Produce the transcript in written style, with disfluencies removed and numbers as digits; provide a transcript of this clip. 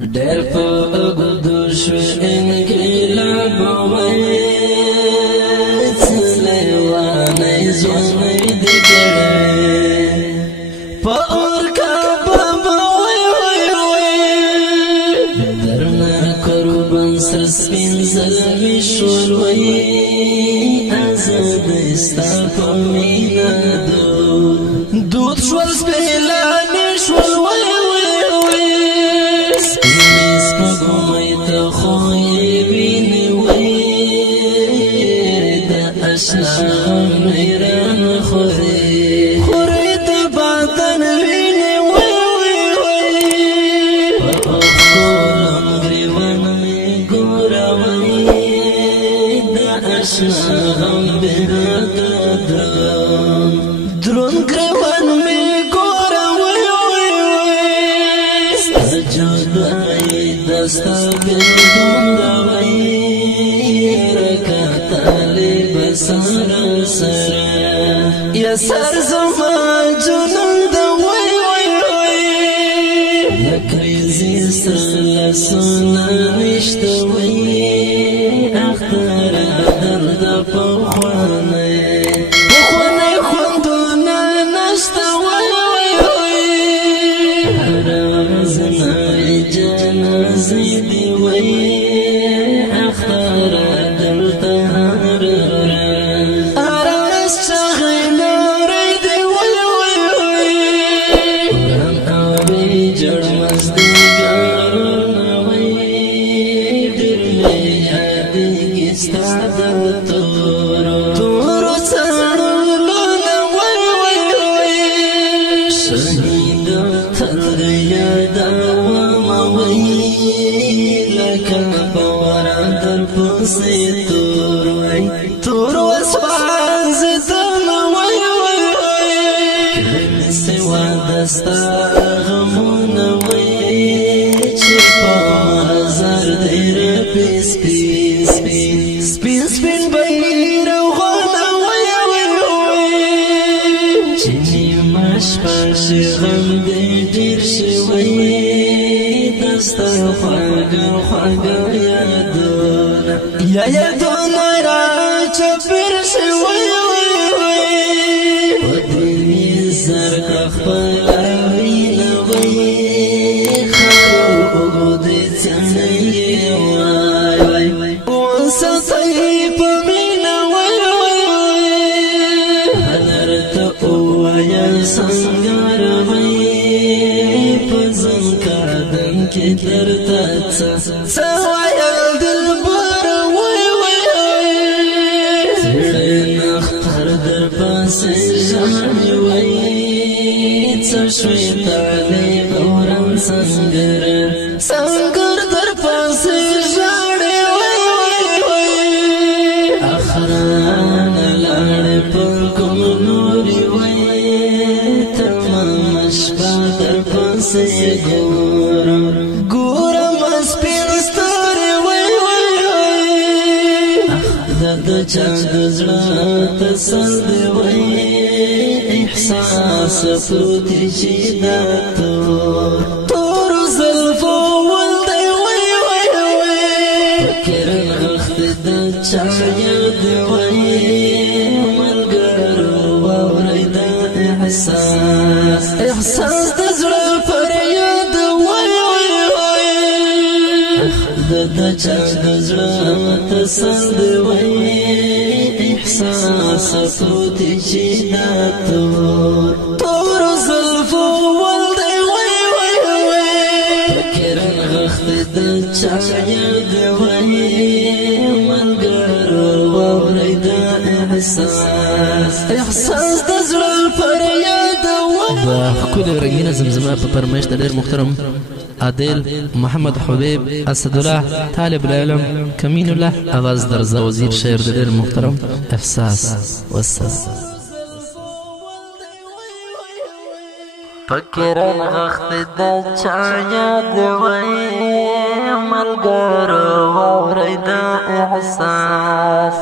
ډېر په اوږدو شو انقلاب ویڅلی وانی ځوانۍ د ګړۍ په اورګابه به درنه قربان سر سپین زلمي شول وی ازادۍ ستا په مینه دود شول سپېلانې شول میران خوری د باطن ویني په خولم ګریوان مې ګوروي د اشنا غم بېرته دروند ګریوان مې ګوروي ستا جدایي د ستا بېلتون دوي سارا سارا یا سر زما جنون دا لکریزی سر سونا نشتا اختار درد پخوانه خوندونا نشتا رازنا جنازی دی اختار درد تور وسوان زدم سوا دستا غمون چه پا مزار دیر پیس پیس سپین سپین بیر غانا چنی مش پاش غم دی دیر شوی دستا خواگا یادونه را چپیر شوی ودنی زرکا خپل وینه خارو دی څنګه وای وسطای په مینا هلرته وایا څنګه په ځنکا دن کې درته څه سجاني وي تشوي طالب ورن سنگر در پاس جاڑي وي اخران لار پر کوم نوري وي تمام شپه در پاس ګورم سپین ستوري وي د چا د زړه تسل وي احساس پروتي چې دا تور زلفو ولدي وي فکر وخت د چا یاد وي ملګرو واورئ دا احساس د زړه فریاد وي د چا د زړه تسل وي احساس پروتي چې دا تور زلفو ولدي وي فکر وخت د چا یاد وي ملګرو واورئ دا احساس د زړه فریاد وي د ښکلې رنګینه زمزمه په فرمایش د ډېر محترم عادل محمد حبیب اسدالله طالب العلم کمین الله آواز درزا وزیر شعر د ډېر محترم احساس والسلام فکر وخت د چا یاد وي ملګرو واورئ دا احساس